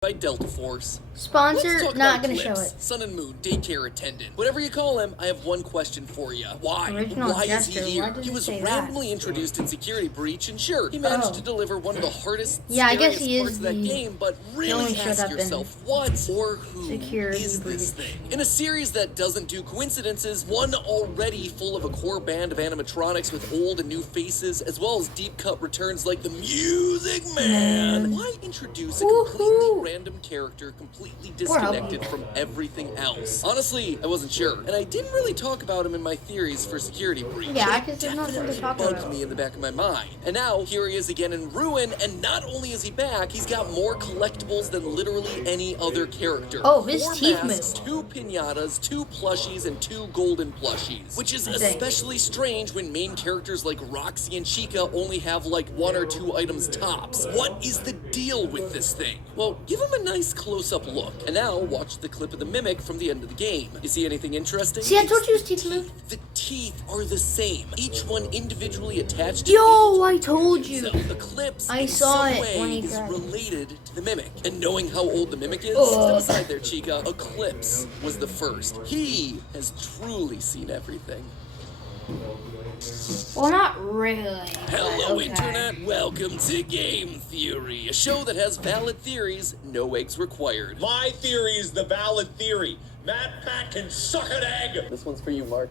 By Delta Force. Sponsor, not gonna show it. Sun and Moon, daycare attendant. Whatever you call him, I have one question for you. Why? Why is he here? He was randomly introduced in Security Breach, and sure, he managed to deliver one of the hardest, I guess he parts is of that game, but really ask yourself, what or who is this thing? In a series that doesn't do coincidences, one already full of a core band of animatronics with old and new faces, as well as deep-cut returns like the Music Man. Why introduce a completely random character completely disconnected from everything else? Honestly, I wasn't sure, and I didn't really talk about him in my theories for Security Breach. Yeah, because there's nothing to talk about. Bugged me in the back of my mind. And now, here he is again in Ruin, and not only is he back, he's got more collectibles than literally any other character. Oh, his 4 teeth masks, 2 pinatas, 2 plushies, and 2 golden plushies. Which is especially strange when main characters like Roxy and Chica only have like 1 or 2 items tops. What is the deal with this thing? Well, give him a nice close-up look. And now, watch the clip of the Mimic from the end of the game. You see anything interesting? See, I told you his teeth move. The teeth are the same, each one individually attached to Yo, I told you. So the clips I saw in some it way when he is died. related to the Mimic. And knowing how old the Mimic is, step aside there, Chica. Eclipse was the first. He has truly seen everything. Well, not really. Hello, Internet. Welcome to Game Theory, a show that has valid theories, no eggs required. My theory is the valid theory. Matt Pat can suck an egg. This one's for you, Mark.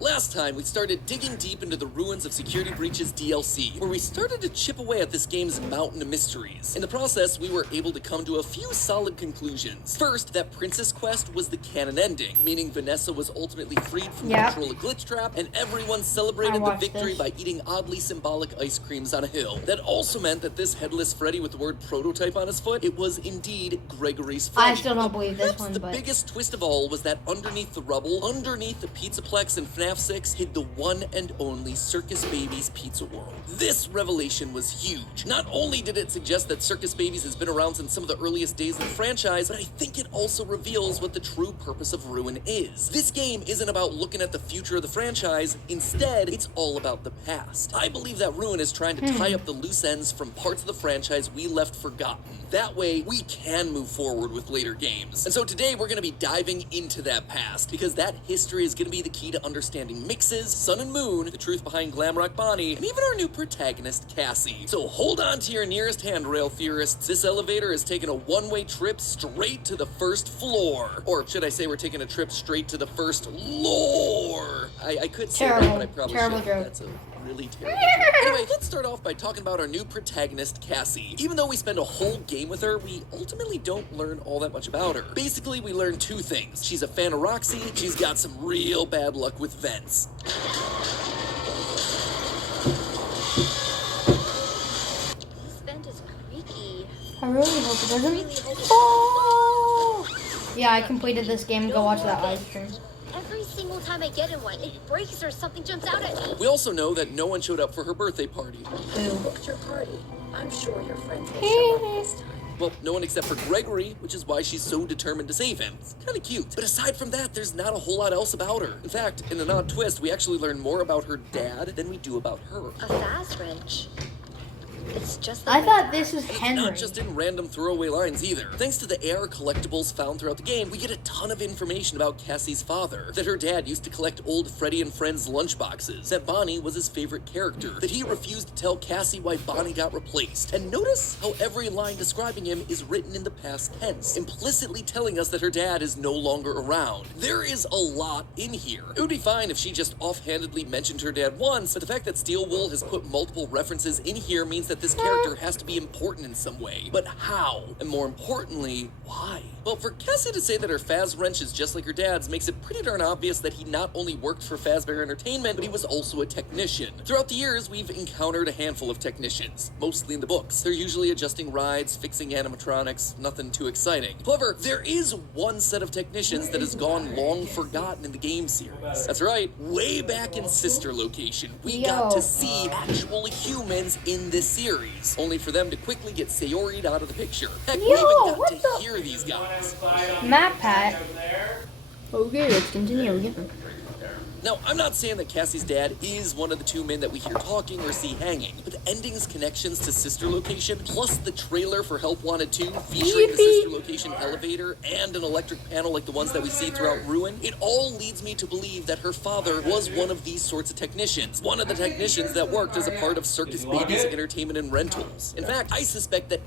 Last time, we started digging deep into the ruins of Security Breach's DLC, where we started to chip away at this game's mountain of mysteries. In the process, we were able to come to a few solid conclusions. First, that Princess Quest was the canon ending, meaning Vanessa was ultimately freed from the control of Glitch Trap, and everyone celebrated the victory by eating oddly symbolic ice creams on a hill. That also meant that this headless Freddy with the word prototype on his foot, it was indeed Gregory's Freddy. I still don't believe this one, The biggest twist of all was that underneath the rubble, underneath the Pizzaplex and FNAF 6 hid the one and only Circus Baby's Pizza World. This revelation was huge. Not only did it suggest that Circus Baby's has been around since some of the earliest days of the franchise, but I think it also reveals what the true purpose of Ruin is. This game isn't about looking at the future of the franchise, instead, it's all about the past. I believe that Ruin is trying to tie up the loose ends from parts of the franchise we left forgotten. That way, we can move forward with later games. And so today, we're going to be diving into that past, because that history is going to be the key to understanding Mixes, Sun and Moon, the truth behind Glamrock Bonnie, and even our new protagonist, Cassie. So hold on to your nearest handrail, theorists. This elevator is taking a one-way trip straight to the first floor. Or should I say we're taking a trip straight to the first lore? I could say that, but I probably shouldn't. That's a really terrible joke. Anyway, let's start off by talking about our new protagonist, Cassie. Even though we spend a whole game with her, we ultimately don't learn all that much about her. Basically, we learn 2 things. She's a fan of Roxy, she's got some real bad luck with vents. This vent is creaky. I really hope it doesn't. Oh! Yeah, I completed this game. Go watch that live stream. Every single time I get in one, it breaks or something jumps out at me. We also know that no one showed up for her birthday party. Who? Booked your party. I'm sure your friends will show up this time. Well, no one except for Gregory, which is why she's so determined to save him. It's kind of cute. But aside from that, there's not a whole lot else about her. In fact, in an odd twist, we actually learn more about her dad than we do about her. A fast wrench. It's just I thought this was Henry. Not just in random throwaway lines either. Thanks to the AR collectibles found throughout the game, we get a ton of information about Cassie's father. That her dad used to collect old Freddy and Friends lunchboxes. That Bonnie was his favorite character. That he refused to tell Cassie why Bonnie got replaced. And notice how every line describing him is written in the past tense, implicitly telling us that her dad is no longer around. There is a lot in here. It would be fine if she just offhandedly mentioned her dad once, but the fact that Steel Wool has put multiple references in here means that this character has to be important in some way. But how? And more importantly, why? Well, for Cassie to say that her Faz wrench is just like her dad's makes it pretty darn obvious that he not only worked for Fazbear Entertainment, but he was also a technician. Throughout the years, we've encountered a handful of technicians, mostly in the books. They're usually adjusting rides, fixing animatronics, nothing too exciting. However, there is one set of technicians that has gone long forgotten in the game series. That's right, way back in Sister Location, we got to see actual humans in this series, only for them to quickly get Sayori'd out of the picture. Heck, we even got to hear these guys. Matt Pat. Okay, let's continue. Now, I'm not saying that Cassie's dad is one of the two men that we hear talking or see hanging, but the ending's connections to Sister Location, plus the trailer for Help Wanted 2 featuring the Sister Location elevator and an electric panel like the ones that we see throughout Ruin, it all leads me to believe that her father was one of these sorts of technicians, one of the technicians that worked as a part of Circus Baby's entertainment and rentals. In fact, I suspect that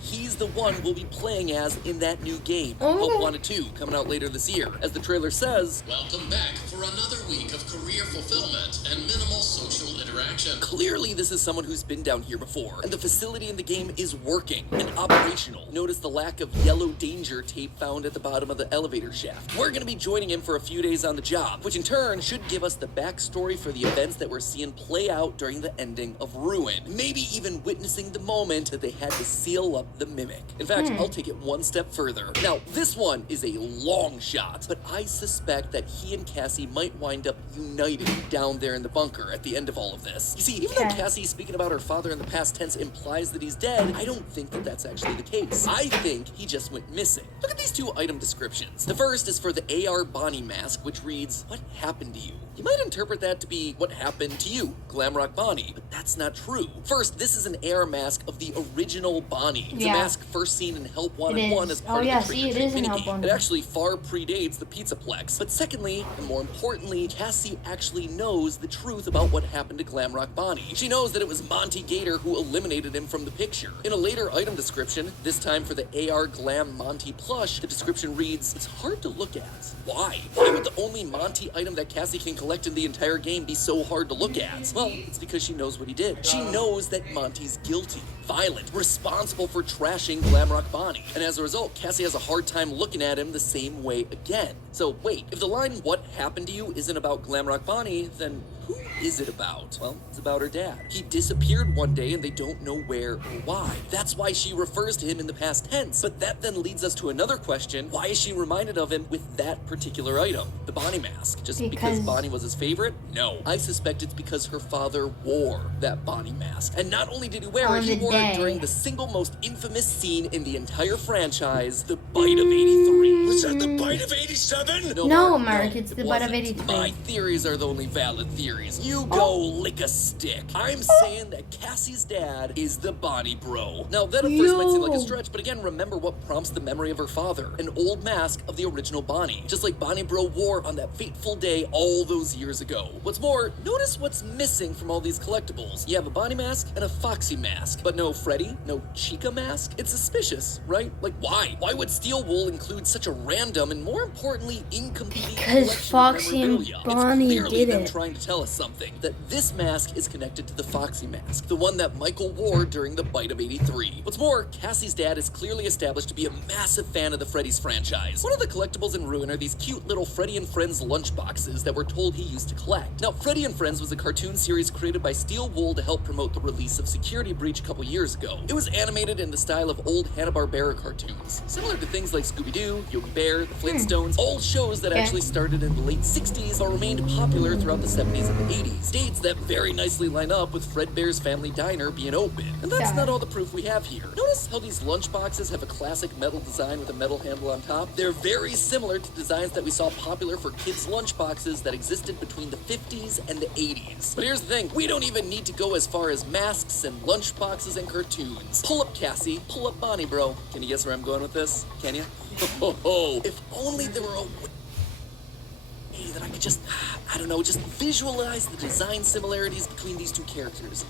he's the one we'll be playing as in that new game, Help Wanted 2, coming out later this year. As the trailer says, welcome back for another week of career fulfillment and minimal social interaction. Clearly this is someone who's been down here before, and the facility in the game is working and operational. Notice the lack of yellow danger tape found at the bottom of the elevator shaft. We're gonna be joining him for a few days on the job, which in turn should give us the backstory for the events that we're seeing play out during the ending of Ruin. Maybe even witnessing the moment that they had to seal up the Mimic. In fact, I'll take it one step further. Now, this one is a long shot, but I suspect that he and Cassie might wind up united down there in the bunker at the end of all of this. You see, even though Cassie speaking about her father in the past tense implies that he's dead, I don't think that that's actually the case. I think he just went missing. Look at these two item descriptions. The first is for the AR Bonnie mask, which reads, "What happened to you?" You might interpret that to be what happened to you, Glamrock Bonnie, but that's not true. First, this is an AR mask of the original Bonnie. It's a mask first seen in Help Wanted 1 as part of the Trick or Treat minigame. It actually far predates the Pizzaplex. But secondly, and more importantly, Cassie actually knows the truth about what happened to Glamrock Bonnie. She knows that it was Monty Gator who eliminated him from the picture. In a later item description, this time for the AR Glam Monty plush, the description reads, "It's hard to look at." Why? Why would the only Monty item that Cassie can collect in the entire game be so hard to look at? Well, it's because she knows what he did. She knows that Monty's guilty, violent, responsible for trashing Glamrock Bonnie. And as a result, Cassie has a hard time looking at him the same way again. So wait, if the line "What happened to you" isn't about Glamrock Bonnie, then who is it about? Well, it's about her dad. He disappeared one day and they don't know where or why. That's why she refers to him in the past tense. But that then leads us to another question. Why is she reminded of him with that particular item? The Bonnie mask. Just because Bonnie was his favorite? No. I suspect it's because her father wore that Bonnie mask. And not only did he wear it, he wore it during the single most infamous scene in the entire franchise, the Bite of 83. Was that the Bite of 87? No, Mark, it's the Bite of 83. My theories are the only valid theories. You go lick a stick. I'm saying that Cassie's dad is the Bonnie bro. Now, that at first might seem like a stretch, but again, remember what prompts the memory of her father. An old mask of the original Bonnie. Just like Bonnie bro wore on that fateful day all those years ago. What's more, notice what's missing from all these collectibles. You have a Bonnie mask and a Foxy mask, but no Freddy, no Chica mask. It's suspicious, right? Like, why? Why would Steel Wool include such a random and, more importantly, incomplete because Foxy and Bonnie did it. Trying to tell us something, that this mask is connected to the Foxy mask, the one that Michael wore during the Bite of 83. What's more, Cassie's dad is clearly established to be a massive fan of the Freddy's franchise. One of the collectibles in Ruin are these cute little Freddy and Friends lunchboxes that we're told he used to collect. Now, Freddy and Friends was a cartoon series created by Steel Wool to help promote the release of Security Breach a couple years ago. It was animated in the style of old Hanna-Barbera cartoons, similar to things like Scooby-Doo, Yogi Bear, the Flintstones, all shows that actually started in the late 60s but remained popular throughout the 70s and the 80s. Dates that very nicely line up with Fredbear's Family Diner being open. And that's not all the proof we have here. Notice how these lunchboxes have a classic metal design with a metal handle on top? They're very similar to designs that we saw popular for kids' lunchboxes that existed between the 50s and the 80s. But here's the thing, we don't even need to go as far as masks and lunchboxes and cartoons. Pull up Cassie, pull up Bonnie, bro. Can you guess where I'm going with this? Can you? If only there were a way that I could just, I don't know, just visualize the design similarities between these two characters.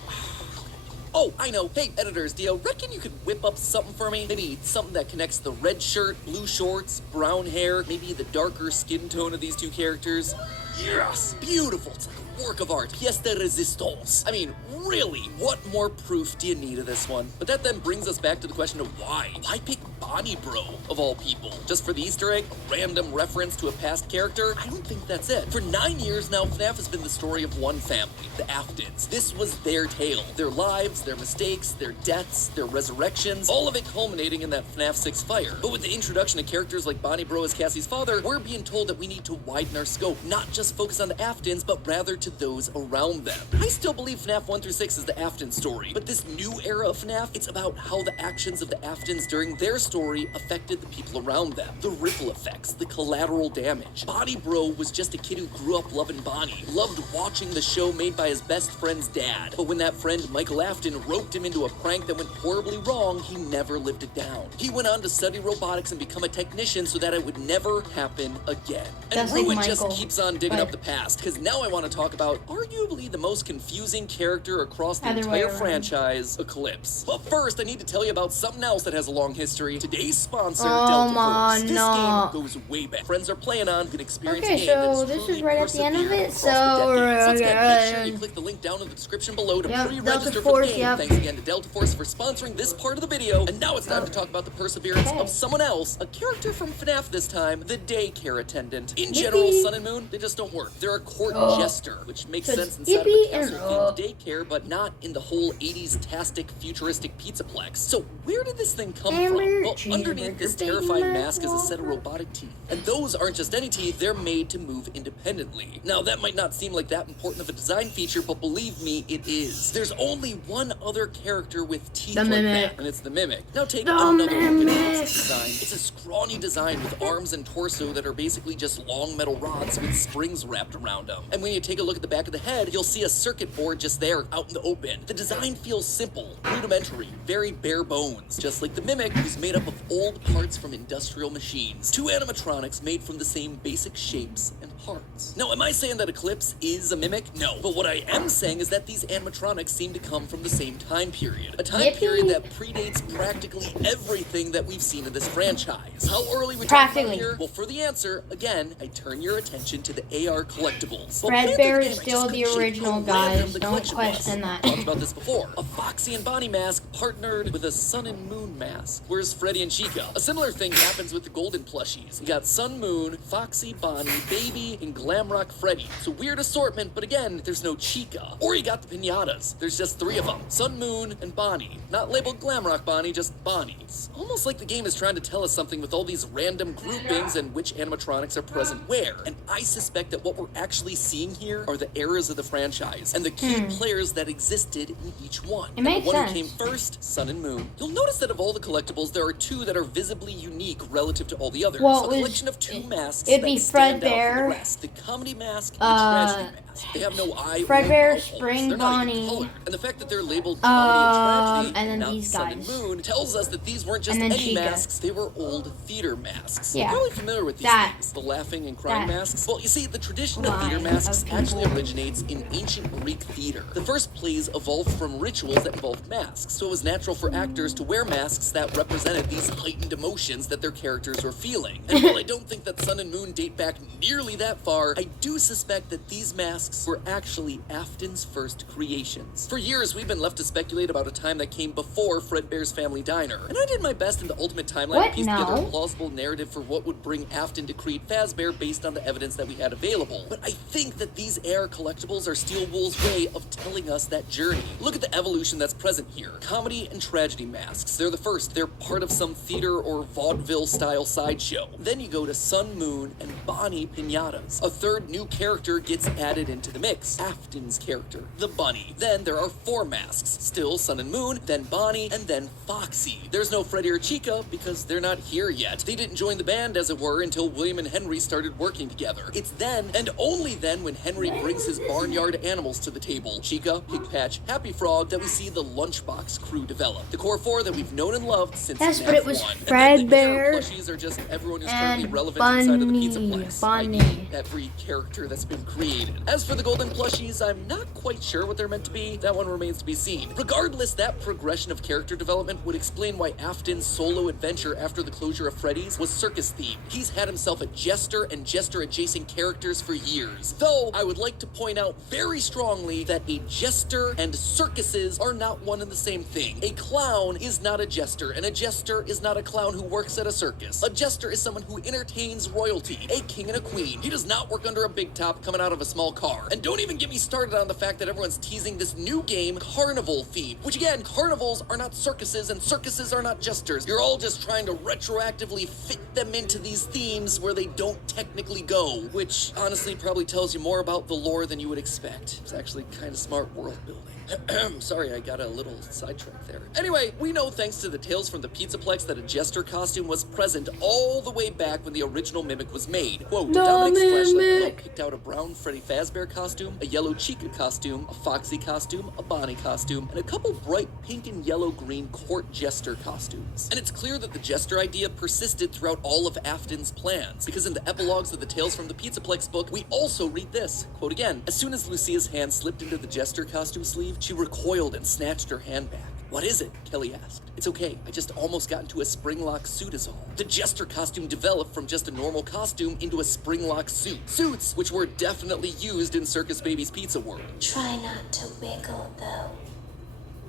Oh, I know. Hey, editors, do you reckon you could whip up something for me? Maybe something that connects the red shirt, blue shorts, brown hair, maybe the darker skin tone of these two characters? Yes! Beautiful. It's like a work of art. Pièce de résistance. I mean, really, what more proof do you need of this one? But that then brings us back to the question of why? Why pick Bonnie Bro, of all people? Just for the Easter egg? A random reference to a past character? I don't think that's it. For 9 years now, FNAF has been the story of one family, the Aftons. This was their tale. Their lives, their mistakes, their deaths, their resurrections, all of it culminating in that FNAF 6 fire. But with the introduction of characters like Bonnie Bro as Cassie's father, we're being told that we need to widen our scope, not just focus on the Aftons, but rather to those around them. I still believe FNAF 1 through 6 is the Afton story, but this new era of FNAF, it's about how the actions of the Aftons during their story affected the people around them. The ripple effects, the collateral damage. Bonnie Bro was just a kid who grew up loving Bonnie, loved watching the show made by his best friend's dad. But when that friend, Michael Afton, roped him into a prank that went horribly wrong, he never lived it down. He went on to study robotics and become a technician so that it would never happen again. And Just like Ruin Michael. just keeps on digging But- up the past, because now I want to talk about arguably the most confusing character across the Other way entire around. franchise, Eclipse. But first, I need to tell you about something else that has a long history. Today's sponsor, Oh, Delta man, Force. This no. game goes way back. Friends are playing on, can experience Okay, a game that so is this truly is right at the end of persevered it, across so the decades. Once again, make sure okay. you click the link down in the description below to Yep, pre-register Delta for Force, the game. yep. Thanks again to Delta Force for sponsoring this part of the video. And now it's time to talk about the perseverance Okay. of someone else, a character from FNAF this time, the daycare attendant. In general, Yippee. Sun and Moon, they just don't work. They're a court Oh. jester, which makes So it's sense inside of Yippee a and castle-themed daycare, but not in the whole 80s tastic futuristic pizzaplex. So where did this thing come from? Well, underneath this terrifying mask is a set of robotic teeth. And those aren't just any teeth, they're made to move independently. Now, that might not seem like that important of a design feature, but believe me, it is. There's only one other character with teeth The like Mimic. that, and it's the Mimic. Now take The another look at Mimic. Eclipse's design. It's a scrawny design with arms and torso that are basically just long metal rods with springs wrapped around them. And when you take a look at the back of the head, you'll see a circuit board just there, out in the open. The design feels simple, rudimentary, very bare bones, just like the Mimic, who's made up of old parts from industrial machines. Two animatronics made from the same basic shapes and parts. Now, am I saying that Eclipse is a Mimic? No. But what I am saying is that these animatronics seem to come from the same time period. A time Yippee. period that predates practically everything that we've seen in this franchise. How early we talking about Practically. here? Well, for the answer, again, I turn your attention to the AR collectibles. Well, Fredbear playing is through the game, I still just the couldn't shake original, how guys. random the Don't collection was. question that. Talked about this before. A Foxy and Bonnie mask partnered with a Sun and Moon mask. Where's Freddy and Chica? A similar thing happens with the golden plushies. You got Sun Moon, Foxy, Bonnie, Baby, and Glamrock Freddy. It's a weird assortment, but again, there's no Chica. Or you got the pinatas. There's just three of them. Sun Moon and Bonnie. Not labeled Glamrock Bonnie, just Bonnie. It's almost like the game is trying to tell us something with all these random groupings and which animatronics are present where. And I suspect that what we're actually seeing here are the eras of the franchise and the key players that existed in each one. It makes And the one sense. who came first, Sun and Moon. You'll notice that of all the collectibles, there are two that are visibly unique relative to all the others. Well, a it was- collection of two masks it'd that be stand out from Fredbear, the rest. The comedy mask and the tragedy mask. They have no eye Fredbear, or mouth holes. Spring They're not even Bonnie, colored. And the fact that they're labeled comedy and tragedy, and then not these Sun guys. and Moon, tells us that these weren't just And then any Chica. masks, they were old theater masks. Yeah. You're probably familiar with these That. things. The laughing and crying That. masks. Well, you see, the tradition of Line theater of masks actually people. originates in ancient Greek theater. The first plays evolved from rituals that involved masks, so it was natural for actors to wear masks that represented these heightened emotions that their characters were feeling. And while I don't think that Sun and Moon date back nearly that far, I do suspect that these masks were actually Afton's first creations. For years, we've been left to speculate about a time that came before Fredbear's Family Diner, and I did my best in the Ultimate Timeline to What? piece together a No. plausible narrative for what would bring Afton to create Fazbear based on the evidence that we had available. But I think that these AR collectibles are Steel Wool's way of telling us that journey. Look at the evolution that's present here. Comedy and tragedy masks. They're the first. They're part of some theater or vaudeville style sideshow. Then you go to Sun, Moon, and Bonnie pinatas. A third new character gets added into the mix. Afton's character, the Bunny. Then there are four masks. Still Sun and Moon, then Bonnie, and then Foxy. There's no Freddy or Chica because they're not here yet. They didn't join the band, as it were, until William and Henry started working together. It's then, and only then, when Henry brings his barnyard animals to the table, Chica, Pig Patch, Happy Frog, that we see the Lunchbox crew develop. The core four that we've known and loved since Yes, FNAF but it was 1. And then the AR Fredbear plushies are just everyone who's currently and relevant inside of the Bunny. Pizzaplex. Bunny. i.e. every character that's been created. As for the golden plushies, I'm not quite sure what they're meant to be. That one remains to be seen. Regardless, that progression of character development would explain why Afton's solo adventure after the closure of Freddy's was circus themed. He's had himself a jester and jester adjacent characters for years. Though I would like to point out very strongly that a jester and circuses are not one and the same thing. A clown is not a jester, and a jester is not a clown who works at a circus. A jester is someone who entertains royalty, a king and a queen. He doesn't does not work under a big top coming out of a small car. And don't even get me started on the fact that everyone's teasing this new game carnival theme, which again, carnivals are not circuses and circuses are not jesters. You're all just trying to retroactively fit them into these themes where they don't technically go, which honestly probably tells you more about the lore than you would expect. It's actually kind of smart world building. Sorry, I got a little sidetracked there. Anyway, we know thanks to the Tales from the Pizzaplex that a jester costume was present all the way back when the original Mimic was made. Quote, Dominic's flashlight club picked out a brown Freddy Fazbear costume, a yellow Chica costume, a Foxy costume, a Bonnie costume, and a couple bright pink and yellow-green court jester costumes. And it's clear that the jester idea persisted throughout all of Afton's plans, because in the epilogues of the Tales from the Pizzaplex book, we also read this. Quote again, as soon as Lucia's hand slipped into the jester costume sleeve, she recoiled and snatched her hand back. What is it? Kelly asked. It's okay, I just almost got into a spring-lock suit is all. The jester costume developed from just a normal costume into a spring-lock suit. Suits, which were definitely used in Circus Baby's Pizza World. Try not to wiggle, though.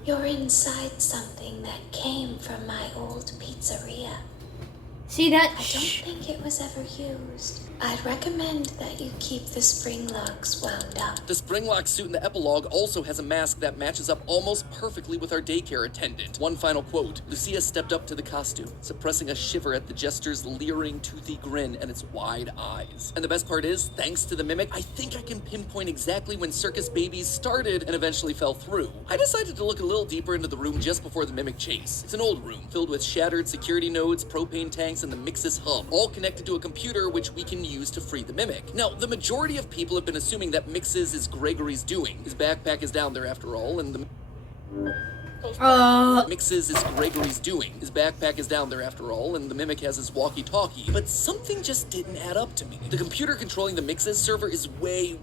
You're inside something that came from my old pizzeria. See that? I don't think it was ever used. I'd recommend that you keep the spring locks wound up. The spring-lock suit in the epilogue also has a mask that matches up almost perfectly with our daycare attendant. One final quote. Lucia stepped up to the costume, suppressing a shiver at the jester's leering, toothy grin and its wide eyes. And the best part is, thanks to the Mimic, I think I can pinpoint exactly when Circus Babies started and eventually fell through. I decided to look a little deeper into the room just before the Mimic chase. It's an old room, filled with shattered security nodes, propane tanks, and the Mixus hub, all connected to a computer which we can use to free the Mimic. Now, the majority of people have been assuming that Mixus is Gregory's doing. His backpack is down there after all, and the Mixes is Gregory's doing. His backpack is down there after all, and the Mimic has his walkie-talkie. But something just didn't add up to me. The computer controlling the Mixes server is way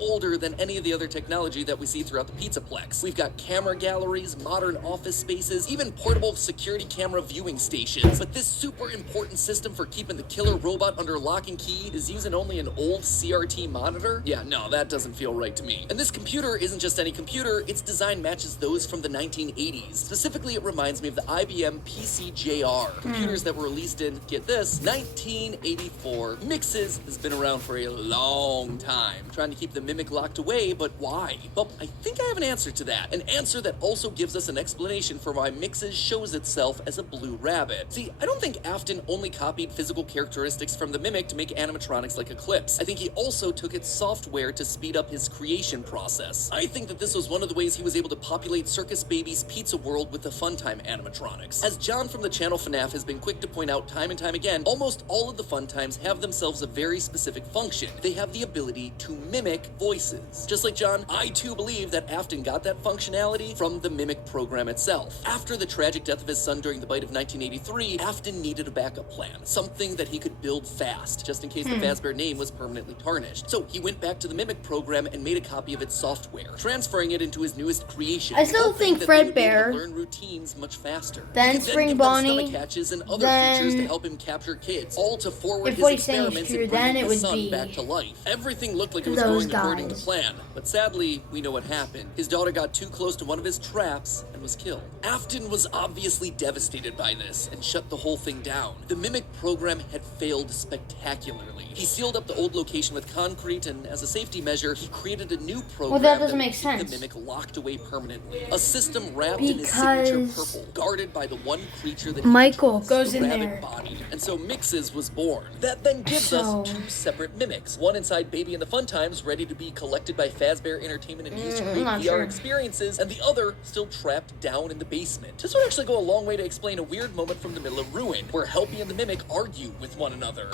older than any of the other technology that we see throughout the Pizzaplex. We've got camera galleries, modern office spaces, even portable security camera viewing stations. But this super important system for keeping the killer robot under lock and key is using only an old CRT monitor? Yeah, no, that doesn't feel right to me. And this computer isn't just any computer, its design matches those from the 1980s. Specifically, it reminds me of the IBM PC-JR, computers that were released in, get this, 1984. Mixes has been around for a long time, trying to keep the Mimic locked away, but why? Well, I think I have an answer to that. An answer that also gives us an explanation for why Mixes shows itself as a blue rabbit. See, I don't think Afton only copied physical characteristics from the Mimic to make animatronics like Eclipse. I think he also took its software to speed up his creation process. I think that this was one of the ways he was able to populate Circus Baby's Pizza World with the Funtime animatronics. As John from the channel FNAF has been quick to point out time and time again, almost all of the Funtimes have themselves a very specific function. They have the ability to mimic voices. Just like John, I too believe that Afton got that functionality from the Mimic program itself. After the tragic death of his son during the bite of 1983, Afton needed a backup plan, something that he could build fast, just in case the Fazbear name was permanently tarnished. So he went back to the Mimic program and made a copy of its software, transferring it into his newest creation. I still think Fredbear, learn routines much faster. then Spring Bonnie, Catches and other then features to help him capture kids, all to forward if his what he's saying is experiments true, and then bring it his would son be back to life. Everything looked like it was those going according to guys. plan, but sadly, we know what happened. His daughter got too close to one of his traps and was killed. Afton was obviously devastated by this and shut the whole thing down. The Mimic program had failed spectacularly. He sealed up the old location with concrete, and as a safety measure, he created a new program Well, that doesn't would make keep sense. the Mimic locked away permanently. A system wrapped in his signature Because purple, guarded by the one creature that Michael he goes the in rabbit there. body. And so Mixes was born. That then gives So- us two separate Mimics. One inside Baby and the Funtimes, ready to be collected by Fazbear Entertainment and used to create not VR sure. experiences, and the other still trapped down in the basement. This would actually go a long way to explain a weird moment from the middle of Ruin, where Helpy and the Mimic argue with one another.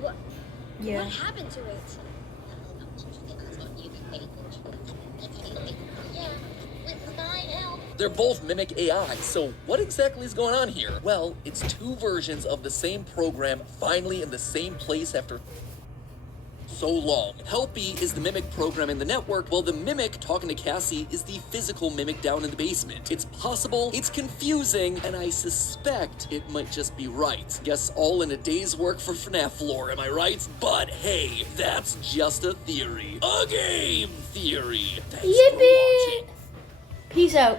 What? Yeah. What happened to it? They're both Mimic AI, so what exactly is going on here? Well, it's two versions of the same program finally in the same place after so long. Helpy is the Mimic program in the network, while the Mimic talking to Cassie is the physical Mimic down in the basement. It's possible, it's confusing, and I suspect it might just be right. Guess all in a day's work for FNAF lore, am I right? But hey, that's just a theory. A game theory. Thanks for watching. Yippee! Peace out.